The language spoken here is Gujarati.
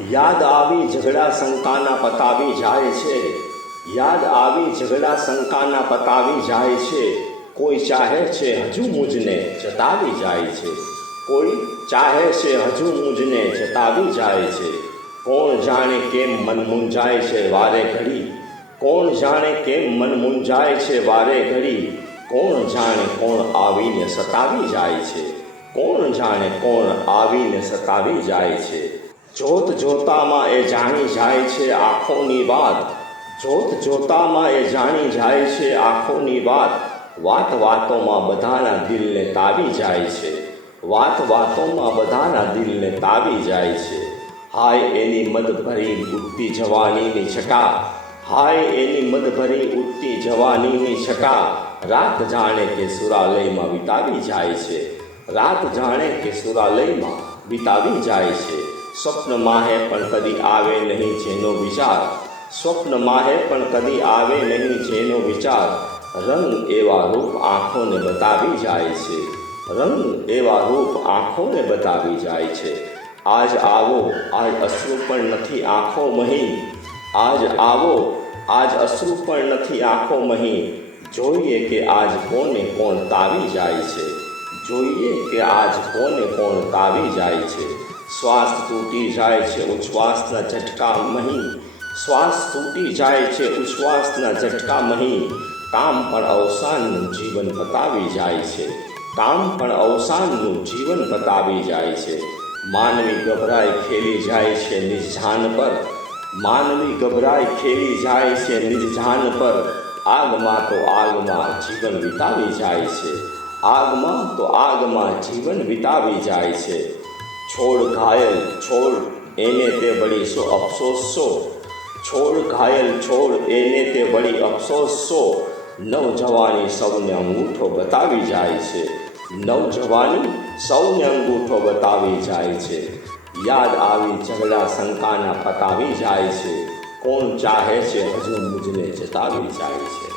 યાદ આવી ઝઘડા શંકાના પતાવી જાય છે. યાદ આવી ઝઘડા શંકાના પતાવી જાય છે. કોઈ ચાહે છે હજુ મુજને જતાવી જાય છે. કોઈ ચાહે છે હજુ મુજને જતાવી જાય છે. કોણ જાણે કેમ મન મૂંઝાય છે વારે ઘડી? કોણ જાણે કેમ મન મૂંઝાય છે વારે ઘડી? કોણ જાણે કોણ આવીને સતાવી જાય છે? કોણ જાણે કોણ આવીને સતાવી જાય છે? જોત જોતામાં એ જાણી જાય છે આંખોની વાત. જોત જોતામાં એ જાણી જાય છે આંખોની વાત. વાત વાતોમાં બધાના દિલને તાવી જાય છે. વાત વાતોમાં બધાના દિલને તાવી જાય છે. હાય એની મદભરી ઉઠતી જવાનીની છકા. હાય એની મદભરી ઉઠતી જવાનીની છકા. રાત જાણે કે સુરાલયમાં વિતાવી જાય છે. રાત જાણે કે સુરાલયમાં વિતાવી જાય છે. સ્વપ્ન માહે પણ કદી આવે નહીં જેનો વિચાર. સ્વપ્ન માહે પણ કદી આવે નહીં જેનો વિચાર. રંગ એવા રૂપ આંખોને બતાવી જાય છે. રંગ એવા રૂપ આંખોને બતાવી જાય છે. આજ આવો, આજ અશ્રુ પણ નથી આંખો મહી. આજ આવો, આજ અશ્રુ પણ નથી આંખો મહી. જોઈએ કે આજ કોને કોણ તાવી જાય છે. જોઈએ કે આજ કોને કોણ તાવી જાય છે. શ્વાસ તૂટી જાય છે, ઉચ્છ્વાસના ઝટકા મહી. શ્વાસ તૂટી જાય છે, ઉચ્છ્વાસના ઝટકા મહી. કામ પણ અવસાનનું જીવન બતાવી જાય છે. કામ પણ અવસાનનું જીવન બતાવી જાય છે. માનવી ગભરાય ખેલી જાય છે નિજ પર. માનવી ગભરાય ખેલી જાય છે નિજ પર. આગમાં તો આગમાં જીવન વિતાવી જાય છે. આગમાં તો આગમાં જીવન વિતાવી જાય છે. છોડ ઘાયલ છોડ, એને તે બળી સો અફસોસ સો છોડ ઘાયલ છોડ, એને તે બળી અફસોસ સો નવજવાની સૌને અંગૂઠો બતાવી જાય છે. નવજવાની સૌને અંગૂઠો બતાવી જાય છે. યાદ આવી ઝઘડા શંકાના પતાવી જાય છે. કોણ ચાહે છે હજુ મુજને જતાવી જાય છે.